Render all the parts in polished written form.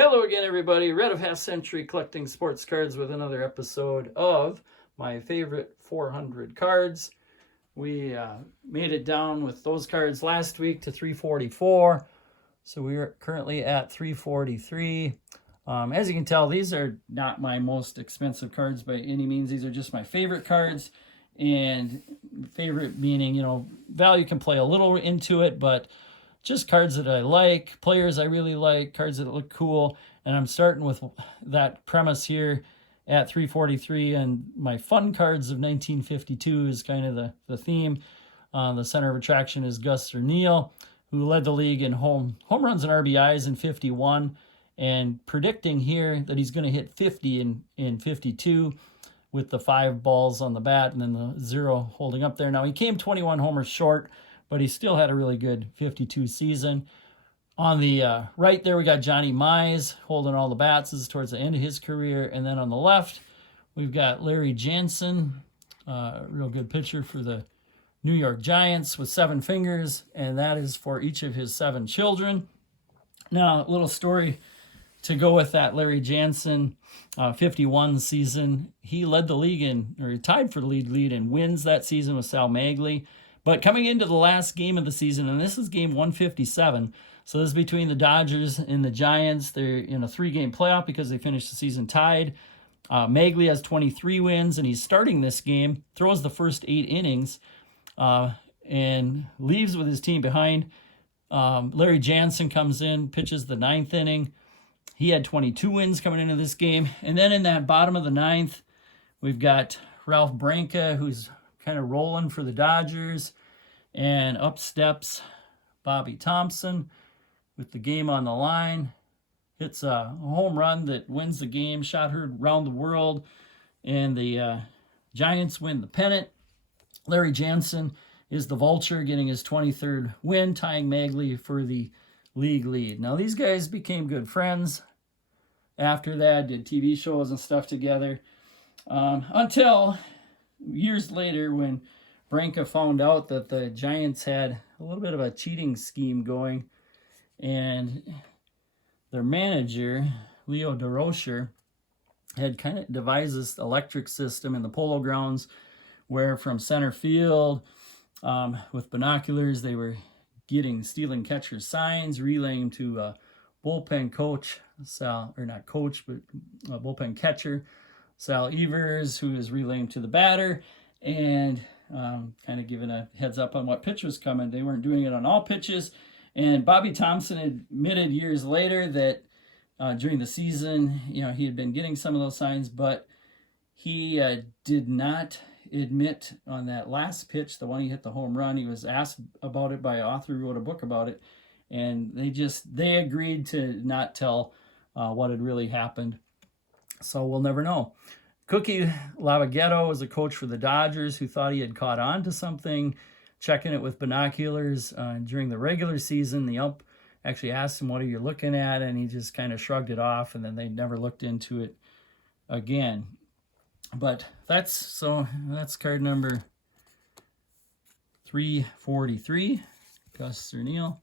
Hello again, everybody. Red of Half Century collecting sports cards with another episode of my favorite 400 cards. We made it down with those cards last week to 344. So we are currently at 343. As you can tell, these are not my most expensive cards by any means. These are just my favorite cards. And favorite meaning, value can play a little into it, but just cards that I like, players I really like, cards that look cool. And I'm starting with that premise here at 343. And my fun cards of 1952 is kind of the theme. The center of attraction is Gus Neal, who led the league in home runs and RBIs in 51. And predicting here that he's going to hit 50 in 52 with the 5 balls on the bat and then the 0 holding up there. Now, he came 21 homers short, but he still had a really good 52 season. On the right there, we got Johnny Mize holding all the bats. This is towards the end of his career. And then on the left, we've got Larry Jansen, real good pitcher for the New York Giants with 7 fingers, and that is for each of his 7 children. Now, a little story to go with that Larry Jansen 51 season. He led the league or tied for the lead in wins that season with Sal Magley. But coming into the last game of the season, and this is game 157, so this is between the Dodgers and the Giants. They're in a 3-game playoff because they finished the season tied. Magley has 23 wins, and he's starting this game, throws the first 8 innings, and leaves with his team behind. Larry Jansen comes in, pitches the 9th inning. He had 22 wins coming into this game. And then in that bottom of the 9th, we've got Ralph Branca, who's kind of rolling for the Dodgers. And up steps Bobby Thompson with the game on the line. Hits a home run that wins the game, shot heard around the world. And the Giants win the pennant. Larry Jansen is the vulture, getting his 23rd win, tying Magley for the league lead. Now, these guys became good friends after that, did TV shows and stuff together, until years later when Branca found out that the Giants had a little bit of a cheating scheme going, and their manager, Leo DeRocher, had kind of devised this electric system in the Polo Grounds where from center field, with binoculars, they were stealing catcher's signs, relaying them to bullpen coach, bullpen catcher, Sal Evers, who is relaying to the batter, and kind of giving a heads up on what pitch was coming. They weren't doing it on all pitches. And Bobby Thompson admitted years later that during the season, he had been getting some of those signs, but he did not admit on that last pitch, the one he hit the home run. He was asked about it by an author who wrote a book about it, and they agreed to not tell what had really happened. So we'll never know. Cookie Lavagetto was a coach for the Dodgers who thought he had caught on to something, checking it with binoculars during the regular season. The ump actually asked him, "What are you looking at?" And he just kind of shrugged it off, and then they never looked into it again. But that's card number 343, Gus Neal.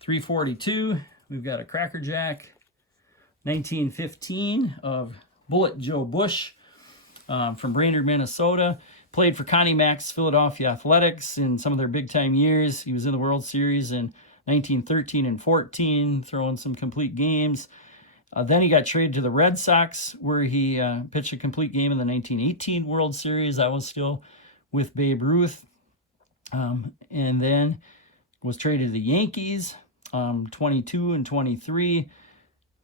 342, we've got a Cracker Jack, 1915 of Bullet Joe Bush from Brainerd, Minnesota. Played for Connie Mack's Philadelphia Athletics in some of their big-time years. He was in the World Series in 1913 and 14, throwing some complete games. Then he got traded to the Red Sox, where he pitched a complete game in the 1918 World Series. I was still with Babe Ruth. And then was traded to the Yankees, 22 and 23.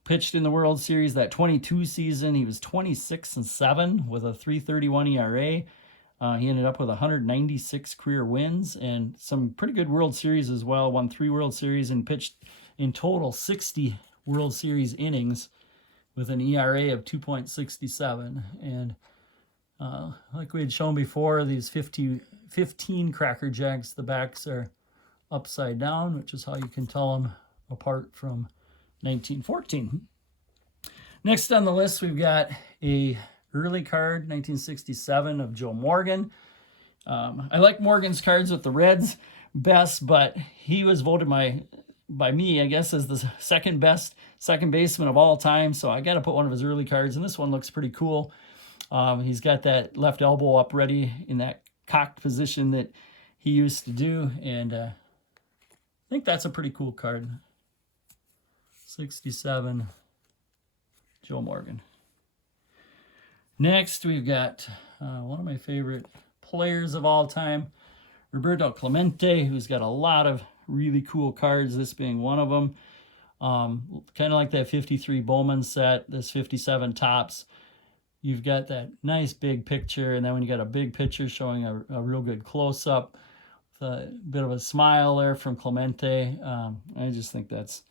Pitched in the World Series that 22 season. He was 26-7 with a 3.31 ERA. He ended up with 196 career wins and some pretty good World Series as well. Won 3 World Series and pitched in total 60 World Series innings with an ERA of 2.67. And like we had shown before, these 15 Cracker Jacks, the backs are upside down, which is how you can tell them apart from 1914. Next on the list, we've got a early card, 1967 of Joe Morgan. I like Morgan's cards with the Reds best, but he was voted my by me, I guess, as the second best second baseman of all time. So I got to put one of his early cards, and this one looks pretty cool. He's got that left elbow up ready in that cocked position that he used to do, and I think that's a pretty cool card. 67, Joe Morgan. Next, we've got one of my favorite players of all time, Roberto Clemente, who's got a lot of really cool cards, this being one of them. Kind of like that 53 Bowman set, this 57 Topps. You've got that nice big picture, and then when you got a big picture showing a real good close-up, with a bit of a smile there from Clemente. I just think that's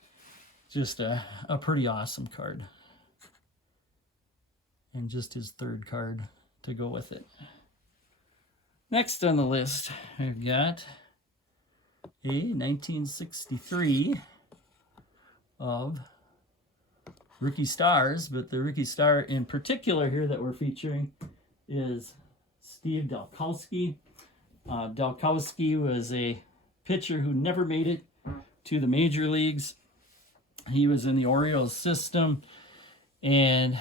just a pretty awesome card. And just his third card to go with it. Next on the list, I've got a 1963 of rookie stars, but the rookie star in particular here that we're featuring is Steve Kowski. Kowski was a pitcher who never made it to the major leagues. He was in the Orioles system, and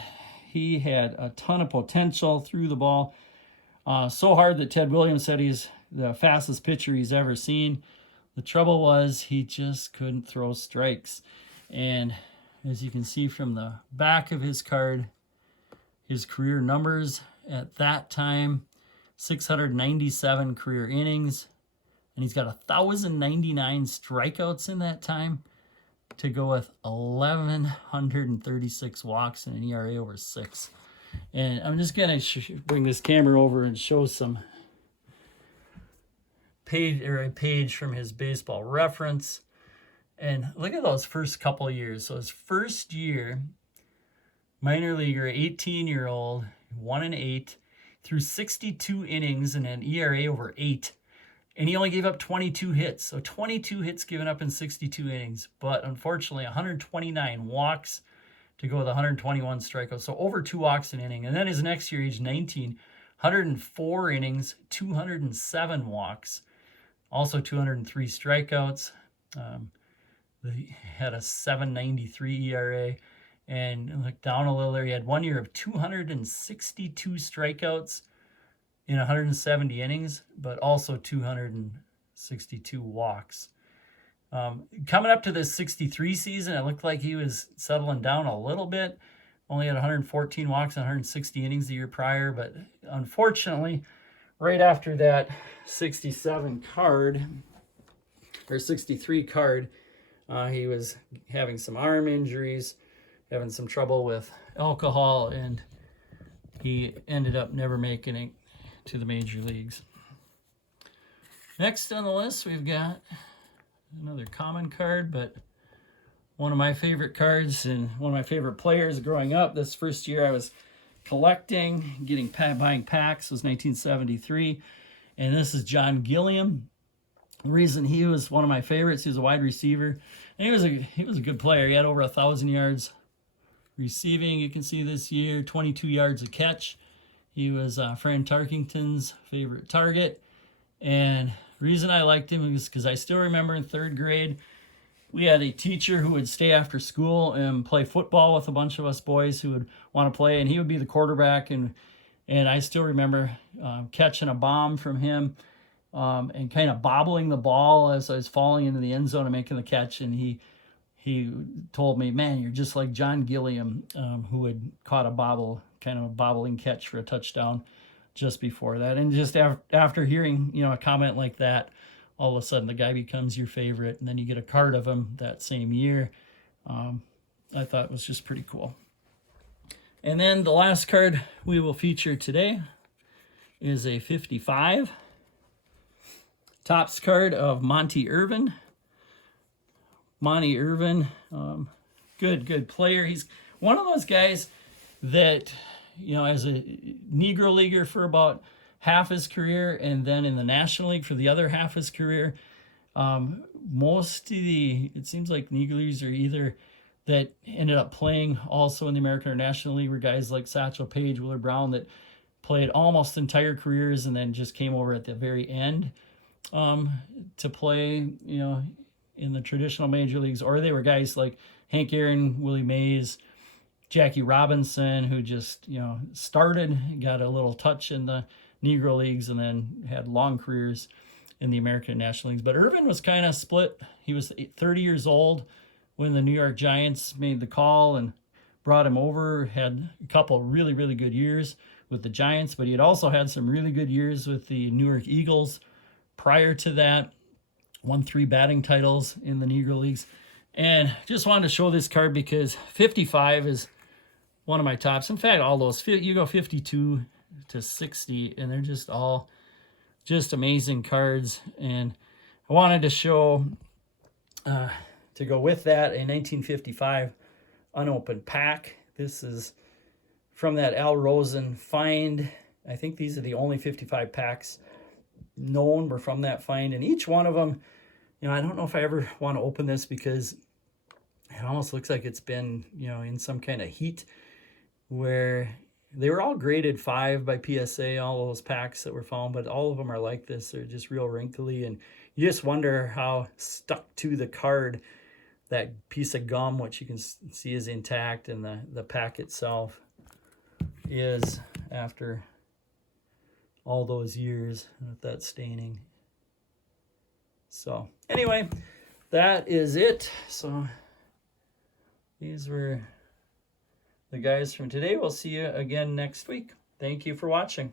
he had a ton of potential, threw the ball so hard that Ted Williams said he's the fastest pitcher he's ever seen. The trouble was he just couldn't throw strikes. And as you can see from the back of his card, his career numbers at that time, 697 career innings, and he's got 1,099 strikeouts in that time to go with 1,136 walks and an ERA over 6. And I'm just going to bring this camera over and show some a page from his baseball reference. And look at those first couple of years. So his first year, minor leaguer, 18-year-old, 1-8, threw 62 innings and an ERA over 8. And he only gave up 22 hits. So 22 hits given up in 62 innings. But unfortunately, 129 walks to go with 121 strikeouts. So over 2 walks an inning. And then his next year, age 19, 104 innings, 207 walks. Also 203 strikeouts. He had a 7.93 ERA. And look down a little there. He had 1 year of 262 strikeouts in 170 innings, but also 262 walks. Coming up to this 63 season, it looked like he was settling down a little bit. Only had 114 walks and 160 innings the year prior, but unfortunately, right after that 67 card, or 63 card, he was having some arm injuries, having some trouble with alcohol, and he ended up never making it to the major leagues. Next on the list, we've got another common card, but one of my favorite cards and one of my favorite players growing up. This first year I was collecting, buying packs, was 1973, and this is John Gilliam. The reason he was one of my favorites, he was a wide receiver, and he was a good player. He had over 1,000 yards receiving. You can see this year, 22 yards a catch. He was Fran Tarkington's favorite target. And the reason I liked him is because I still remember in 3rd grade, we had a teacher who would stay after school and play football with a bunch of us boys who would want to play, and he would be the quarterback. And I still remember catching a bomb from him and kind of bobbling the ball as I was falling into the end zone and making the catch. And he told me, "Man, you're just like John Gilliam, who had caught a bobbling catch for a touchdown just before that." And just after hearing, a comment like that, all of a sudden the guy becomes your favorite, and then you get a card of him that same year. I thought it was just pretty cool. And then the last card we will feature today is a 55 Topps card of Monty Irvin. Monty Irvin, good player. He's one of those guys that, as a Negro Leaguer for about half his career, and then in the National League for the other half his career, it seems like Negro Leaguers are either that ended up playing also in the American or National League were guys like Satchel Paige, Willard Brown, that played almost entire careers and then just came over at the very end to play, in the traditional major leagues, or they were guys like Hank Aaron, Willie Mays, Jackie Robinson, who just, started, got a little touch in the Negro Leagues, and then had long careers in the American National Leagues. But Irvin was kind of split. He was 30 years old when the New York Giants made the call and brought him over, had a couple really, really good years with the Giants, but he had also had some really good years with the New York Eagles prior to that, won 3 batting titles in the Negro Leagues. And just wanted to show this card because 55 is one of my tops. In fact, all those, you go 52 to 60, and they're just all just amazing cards. And I wanted to show, to go with that, a 1955 unopened pack. This is from that Al Rosen find. I think these are the only 55 packs known were from that find. And each one of them, I don't know if I ever want to open this because it almost looks like it's been, in some kind of heat, where they were all graded 5 by PSA, all those packs that were found, but all of them are like this. They're just real wrinkly, and you just wonder how stuck to the card that piece of gum, which you can see is intact, and the pack itself is after all those years with that staining. So anyway, that is it. So these were the guys from today. We'll see you again next week. Thank you for watching.